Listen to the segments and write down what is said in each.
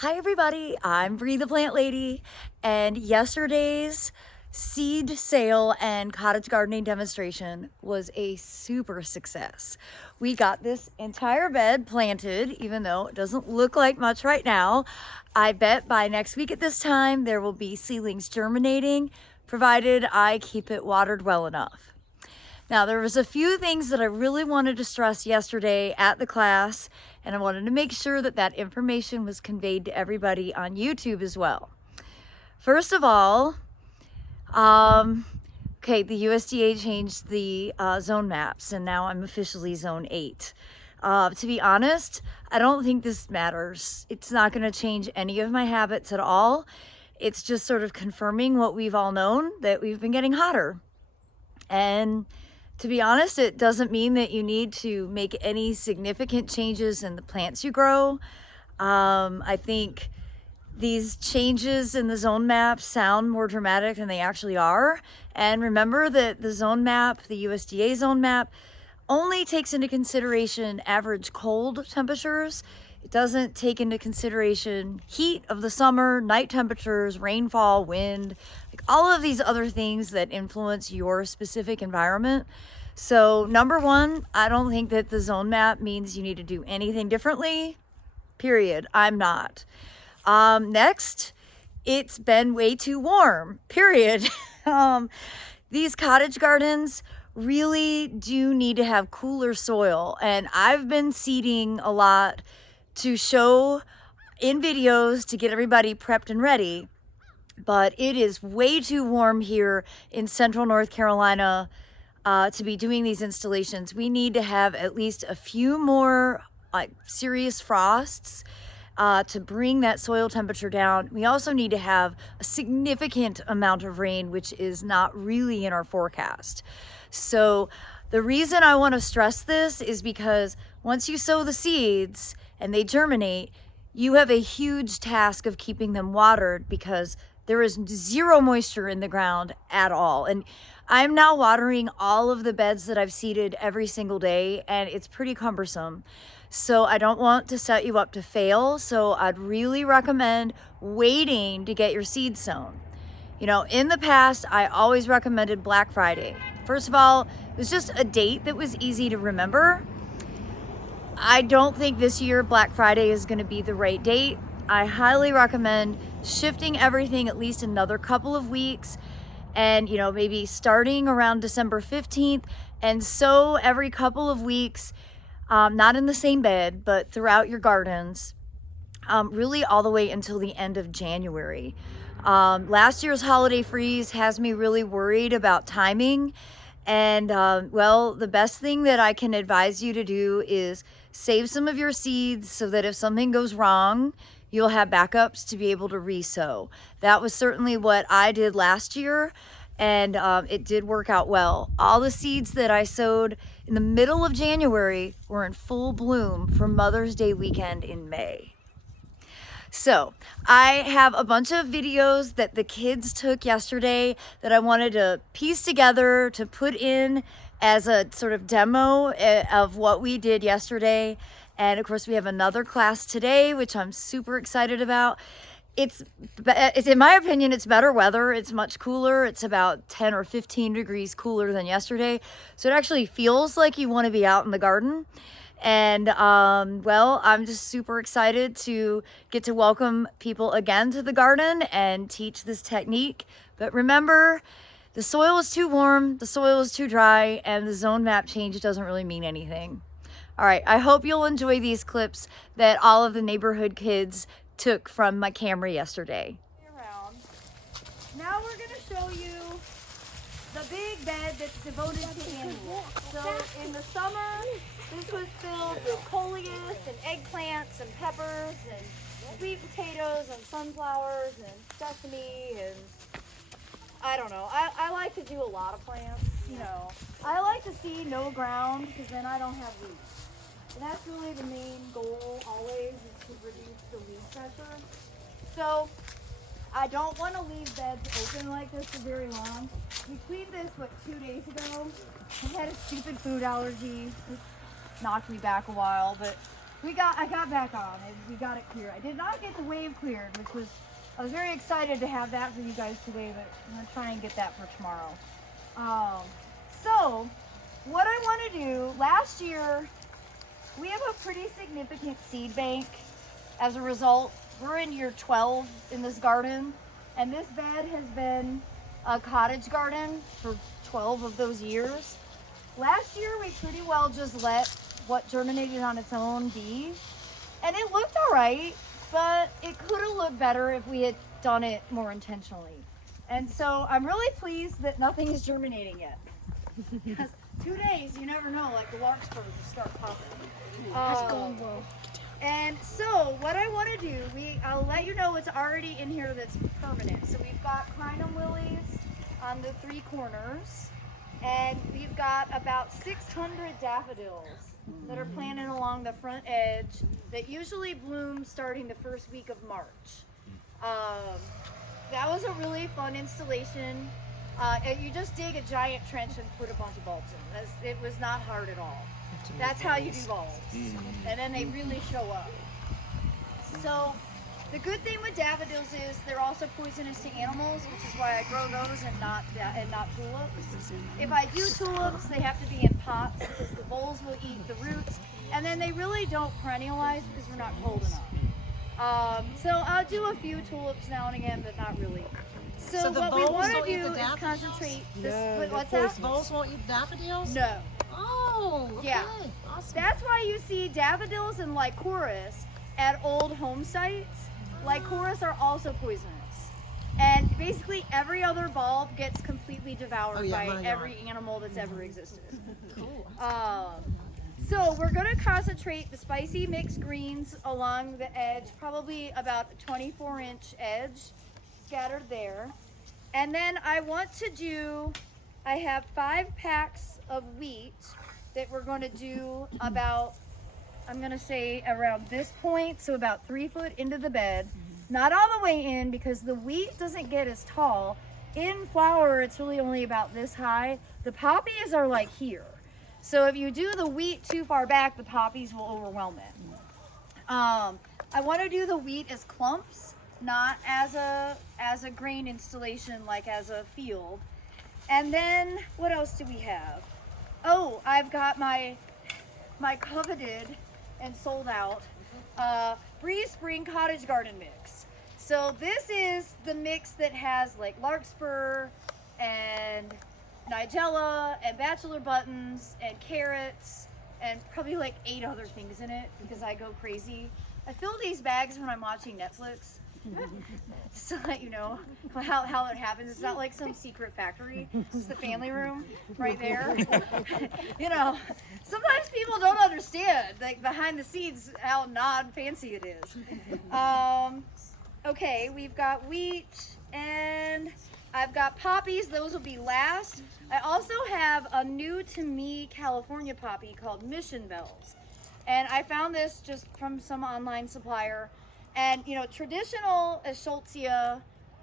Hi everybody, I'm Bree the Plant Lady, and yesterday's seed sale and cottage gardening demonstration was a super success. We got this entire bed planted, even though it doesn't look like much right now. I bet by next week at this time there will be seedlings germinating, provided I keep it watered well enough. Now, there was a few things that I really wanted to stress yesterday at the class, and I wanted to make sure that that information was conveyed to everybody on YouTube as well. First of all, okay, the USDA changed the zone maps, and now I'm officially zone 8. To be honest, I don't think this matters. It's not going to change any of my habits at all. It's just sort of confirming what we've all known, that we've been getting hotter. And to be honest, it doesn't mean that you need to make any significant changes in the plants you grow. I think these changes in the zone map sound more dramatic than they actually are. And remember that the zone map, the USDA zone map, only takes into consideration average cold temperatures. It doesn't take into consideration heat of the summer, night temperatures, rainfall, wind, like all of these other things that influence your specific environment. So number one, I don't think that the zone map means you need to do anything differently, period. I'm not. Next, it's been way too warm, period. These cottage gardens really do need to have cooler soil, and I've been seeding a lot to show in videos to get everybody prepped and ready, but it is way too warm here in central North Carolina to be doing these installations. We need to have at least a few more serious frosts to bring that soil temperature down. We also need to have a significant amount of rain, which is not really in our forecast. So the reason I want to stress this is because once you sow the seeds and they germinate, you have a huge task of keeping them watered because there is zero moisture in the ground at all. And I'm now watering all of the beds that I've seeded every single day, and it's pretty cumbersome. So I don't want to set you up to fail. So I'd really recommend waiting to get your seeds sown. You know, in the past, I always recommended Black Friday. First of all, it was just a date that was easy to remember. I don't think this year Black Friday is going to be the right date. I highly recommend shifting everything at least another couple of weeks, and you know, maybe starting around December 15th, and sow every couple of weeks, not in the same bed, but throughout your gardens, really all the way until the end of January. Last year's holiday freeze has me really worried about timing. And well, the best thing that I can advise you to do is save some of your seeds so that if something goes wrong, you'll have backups to be able to re-sow. That was certainly what I did last year, and it did work out well. All the seeds that I sowed in the middle of January were in full bloom for Mother's Day weekend in May. So I have a bunch of videos that the kids took yesterday that I wanted to piece together to put in as a sort of demo of what we did yesterday. And of course we have another class today, which I'm super excited about. It's in my opinion, it's better weather. It's much cooler. It's about 10 or 15 degrees cooler than yesterday. So it actually feels like you want to be out in the garden. And well, I'm just super excited to get to welcome people again to the garden and teach this technique. But remember, the soil is too warm, the soil is too dry, and the zone map change doesn't really mean anything. All right, I hope you'll enjoy these clips that all of the neighborhood kids took from my camera yesterday. Now we're going to show you the big bed that's devoted to annuals. So in the summer, this was filled with coleus and eggplants and peppers and sweet potatoes and sunflowers and sesame and I don't know. I like to do a lot of plants, you know. I like to see no ground because then I don't have roots. And that's really the main goal always, is to reduce the leaf pressure. So I don't want to leave beds open like this for very long. We cleaned this, 2 days ago? I had a stupid food allergy, which knocked me back a while, but I got back on and we got it clear. I did not get the wave cleared, I was very excited to have that for you guys today, but I'm gonna try and get that for tomorrow. So what I want to do, last year we have a pretty significant seed bank. As a result, we're in year 12 in this garden, and this bed has been a cottage garden for 12 of those years. Last year we pretty well just let what germinated on its own be, and it looked all right, but it could have looked better if we had done it more intentionally. And so I'm really pleased that nothing is germinating yet. Because 2 days, you never know, like the larkspurs will start popping. That's going well. And so what I want to do, I'll let you know what's already in here that's permanent. So we've got crinum lilies on the 3 corners, and we've got about 600 daffodils that are planted along the front edge that usually bloom starting the first week of March. That was a really fun installation. You just dig a giant trench and put a bunch of bulbs in. It was not hard at all. That's how you do bulbs. And then they really show up. So the good thing with daffodils is they're also poisonous to animals, which is why I grow those and not tulips. If I do tulips, they have to be in pots because the voles will eat the roots, and then they really don't perennialize because we're not cold enough. So I'll do a few tulips now and again, but not really. So the what we voles want to don't eat do the is concentrate this. No, What's that? Voles won't eat daffodils? No. Oh, okay. Yeah. Awesome. That's why you see daffodils and lycoris at old home sites. Lycoris are also poisonous. And basically every other bulb gets completely devoured by every animal that's ever existed. Cool. So we're going to concentrate the spicy mixed greens along the edge, probably about a 24-inch edge scattered there. And then I have 5 packs of wheat that we're going to do about, I'm going to say around this point, so about 3 foot into the bed. Not all the way in because the wheat doesn't get as tall. In flower, it's really only about this high. The poppies are like here. So if you do the wheat too far back, the poppies will overwhelm it. I want to do the wheat as clumps, not as a grain installation, like as a field. And then what else do we have? Oh, I've got my coveted and sold out Breeze Spring Cottage Garden mix. So this is the mix that has like larkspur and nigella and bachelor buttons and carrots and probably like 8 other things in it because I go crazy. I fill these bags when I'm watching Netflix. Just to let you know how it happens. It's not like some secret factory. It's the family room right there. You know, sometimes people don't understand, like behind the scenes, how non-fancy it is. Okay, we've got wheat and I've got poppies. Those will be last. I also have a new to me California poppy called Mission Bells. And I found this just from some online supplier. And you know, traditional Eschscholtzia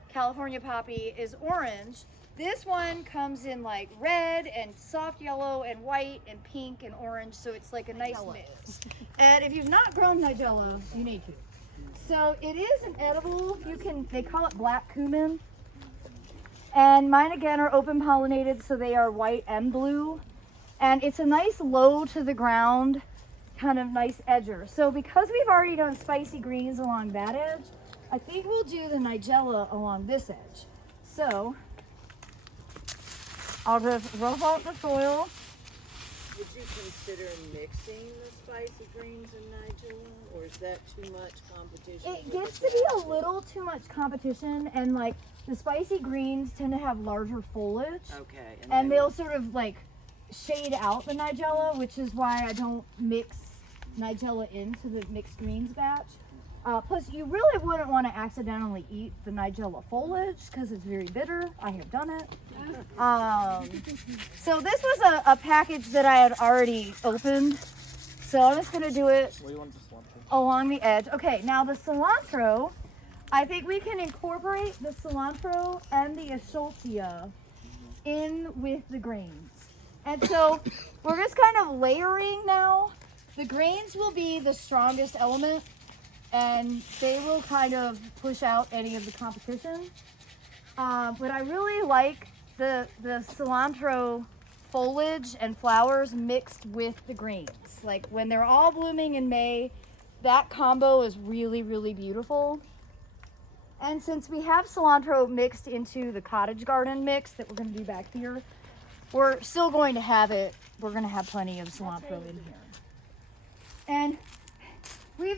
California poppy is orange. This one comes in like red and soft yellow and white and pink and orange, so it's like a nice mix. And if you've not grown nigella, you need to. So it is an edible. They call it black cumin. And mine again are open pollinated, so they are white and blue. And it's a nice low to the ground, kind of nice edger. So because we've already done spicy greens along that edge, I think we'll do the nigella along this edge. So I'll just rough out the soil. Would you consider mixing the spicy greens and nigella, or is that too much competition? It gets to be a little too much competition, and like the spicy greens tend to have larger foliage. Okay. And they'll sort of like shade out the nigella, which is why I don't mix nigella into the mixed greens batch. Plus, you really wouldn't want to accidentally eat the nigella foliage because it's very bitter. I have done it. So this was a package that I had already opened. So I'm just going to do it along the edge. Okay, now the cilantro, I think we can incorporate the cilantro and the Eschscholtzia in with the greens. And so we're just kind of layering now the greens will be the strongest element, and they will kind of push out any of the competition. But I really like the cilantro foliage and flowers mixed with the greens. Like when they're all blooming in May, that combo is really, really beautiful. And since we have cilantro mixed into the cottage garden mix that we're going to do back here, we're still going to have it. We're going to have plenty of cilantro in here. And we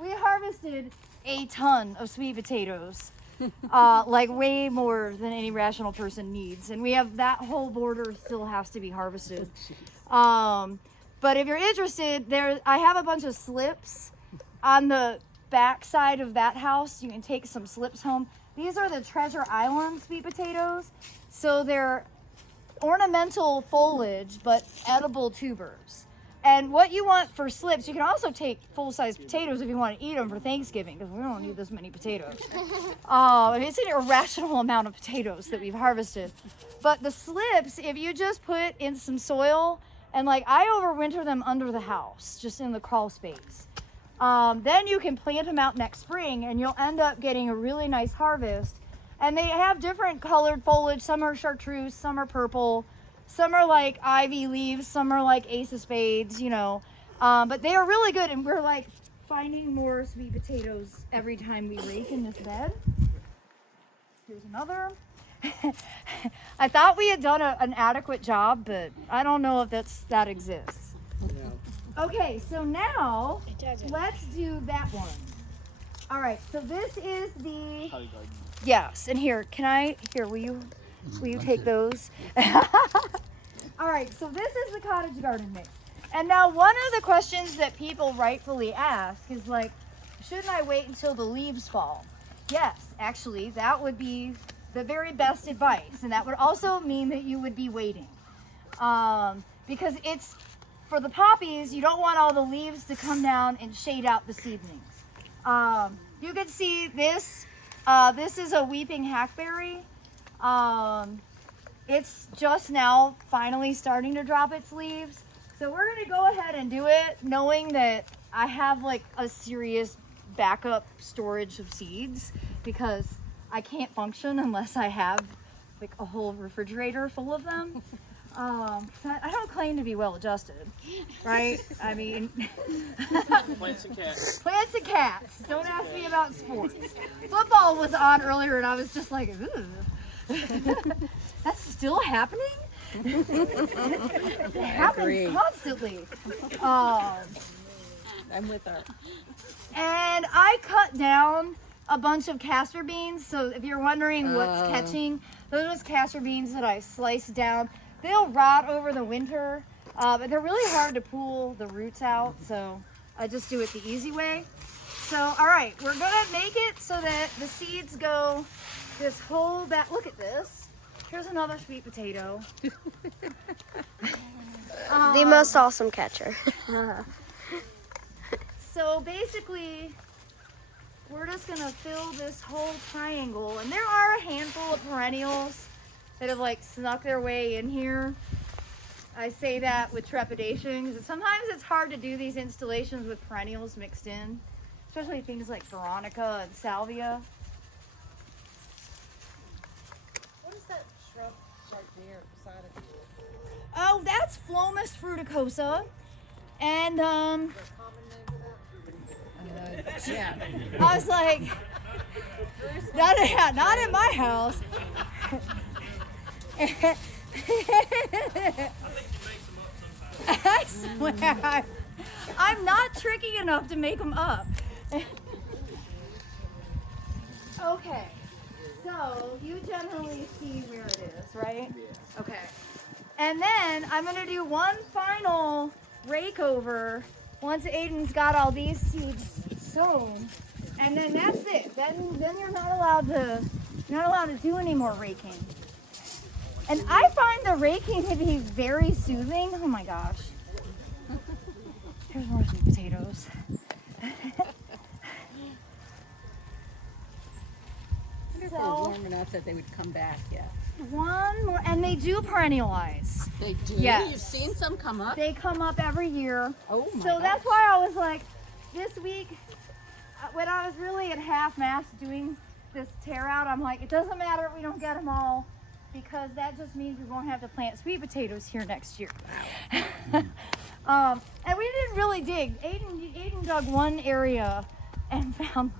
harvested a ton of sweet potatoes, like way more than any rational person needs. And we have that whole border still has to be harvested. But if you're interested, I have a bunch of slips on the back side of that house. You can take some slips home. These are the Treasure Island sweet potatoes. So they're ornamental foliage, but edible tubers. And what you want for slips, you can also take full-size potatoes if you want to eat them for Thanksgiving, because we don't need this many potatoes. It's an irrational amount of potatoes that we've harvested. But the slips, if you just put in some soil, and like I overwinter them under the house, just in the crawl space. Then you can plant them out next spring, and you'll end up getting a really nice harvest. And they have different colored foliage. Some are chartreuse, some are purple. Some are like ivy leaves, some are like ace of spades, you know. But they are really good, and we're like finding more sweet potatoes every time we rake in this bed. Here's another. I thought we had done an adequate job, but I don't know if that exists. No. Okay, so now let's do that one. All right, so this is the... Yes, and here, will you take those? All right, so this is the cottage garden mix. And now one of the questions that people rightfully ask is like, shouldn't I wait until the leaves fall? Yes, actually, that would be the very best advice. And that would also mean that you would be waiting. Because it's, for the poppies, you don't want all the leaves to come down and shade out the seedlings. You can see this, this is a weeping hackberry. It's just now finally starting to drop its leaves. So we're gonna go ahead and do it knowing that I have like a serious backup storage of seeds because I can't function unless I have like a whole refrigerator full of them. I don't claim to be well adjusted, right? I mean, Plants and cats. Plants and cats. Don't ask me about sports. Football was on earlier and I was just like, ooh. That's still happening? It happens constantly. I'm with her. And I cut down a bunch of castor beans. So if you're wondering what's catching, those are castor beans that I sliced down. They'll rot over the winter, but they're really hard to pull the roots out. So I just do it the easy way. So, all right, we're gonna make it so that the seeds go this whole back. Look at this. Here's another sweet potato. The most awesome catcher. So basically, we're just gonna fill this whole triangle, and there are a handful of perennials that have like snuck their way in here. I say that with trepidation because sometimes it's hard to do these installations with perennials mixed in, especially things like Veronica and Salvia. What is that shrub right there beside it? Oh, that's Phlomis fruticosa. And Is there a common name for that? Yeah. I was like, not in my house. I swear, I'm not tricky enough to make them up. Okay, so you generally see where it is, right? Yeah. Okay. And then I'm gonna do one final rake over once Aiden's got all these seeds sown, and then that's it. Then you're not allowed to do any more raking. And I find the raking to be very soothing. Oh my gosh. Here's more sweet potatoes. If they're warm enough that they would come back, yeah. One more, and they do perennialize. They do? Yes. You've seen some come up? They come up every year. Oh my So that's why I was like, this week, when I was really at half-mast doing this tear out, I'm like, it doesn't matter if we don't get them all, because that just means we won't have to plant sweet potatoes here next year. And we didn't really dig. Aiden dug one area and found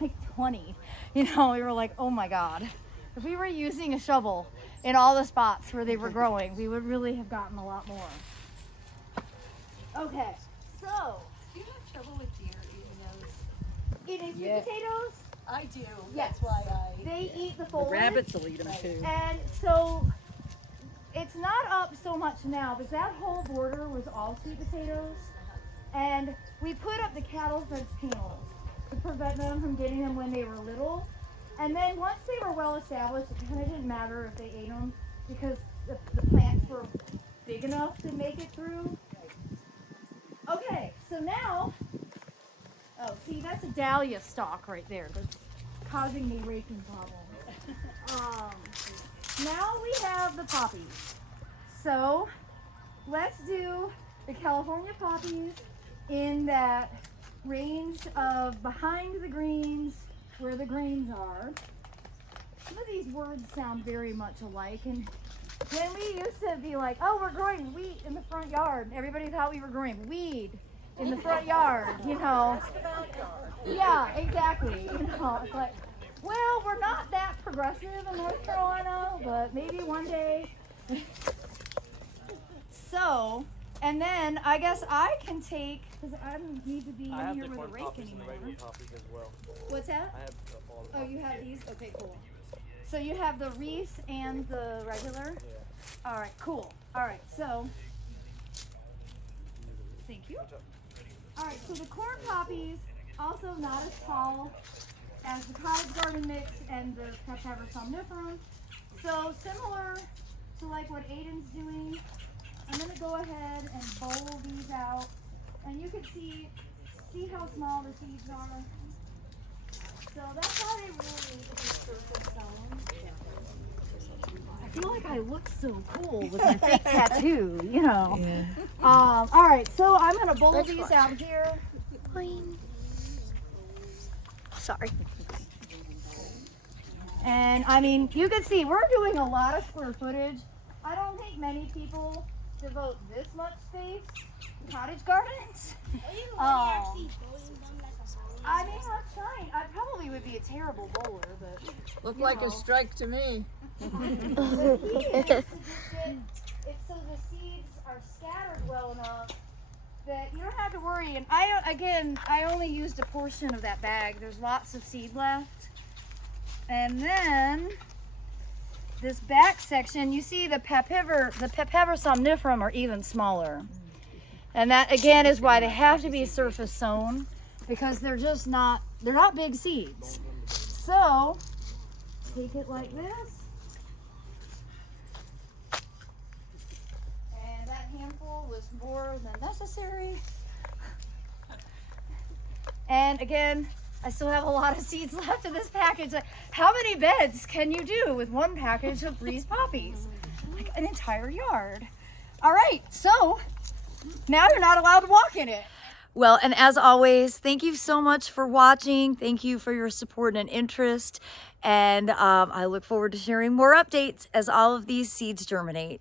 like 20. You know, we were like, oh my God. If we were using a shovel in all the spots where they were growing, we would really have gotten a lot more. Okay, so. Do you have trouble with deer eating those? Eating sweet potatoes? I do. Yes. That's why I. They eat the foliage. Rabbits will eat them too. And so it's not up so much now, but that whole border was all sweet potatoes. And we put up the cattle fence panels to prevent them from getting them when they were little. And then once they were well established, it kind of didn't matter if they ate them because the plants were big enough to make it through. Okay, so now, oh, see, that's a dahlia stalk right there that's causing me raking problems. Now we have the poppies. So let's do the California poppies in that range of behind the greens, where the grains are. Some of these words sound very much alike, and when we used to be like, oh, we're growing wheat in the front yard, everybody thought we were growing weed in the front yard, you know. Yeah, exactly. You know, it's like, well, we're not that progressive in North Carolina, but maybe one day. So, and then I guess I can take, because I don't need to be I in have here the with a corn rake poppies and the anymore. regular poppies as well. What's that? I have all the Oh, poppies. you have these? Okay, cool. So you have the Reese and the regular? Yeah. All right, cool. All right, so, thank you. All right, so the corn poppies, also not as tall as the cottage garden mix and the pepper somniferum. So similar to like what Aiden's doing, I'm gonna go ahead and bowl these out. And you can see how small the seeds are. So that's why they really need to be surface sown. I feel like I look so cool with my fake tattoo, you know. Yeah. All right, so I'm gonna bowl these out here. Sorry. And I mean, you can see we're doing a lot of square footage. I don't think many people devote this much space to cottage gardens. I mean, I'm trying. I probably would be a terrible bowler, but Looked you like know. a strike to me. The key is to just get it so the seeds are scattered well enough that you don't have to worry. And I only used a portion of that bag. There's lots of seed left. And then this back section, you see the Poppies somniferum are even smaller. And that again is why they have to be surface sown, because they're not big seeds. So take it like this. And that handful was more than necessary. And again, I still have a lot of seeds left in this package. How many beds can you do with one package of Breeze poppies? Like an entire yard. All right, so now you're not allowed to walk in it. Well, and as always, thank you so much for watching. Thank you for your support and interest. And I look forward to sharing more updates as all of these seeds germinate.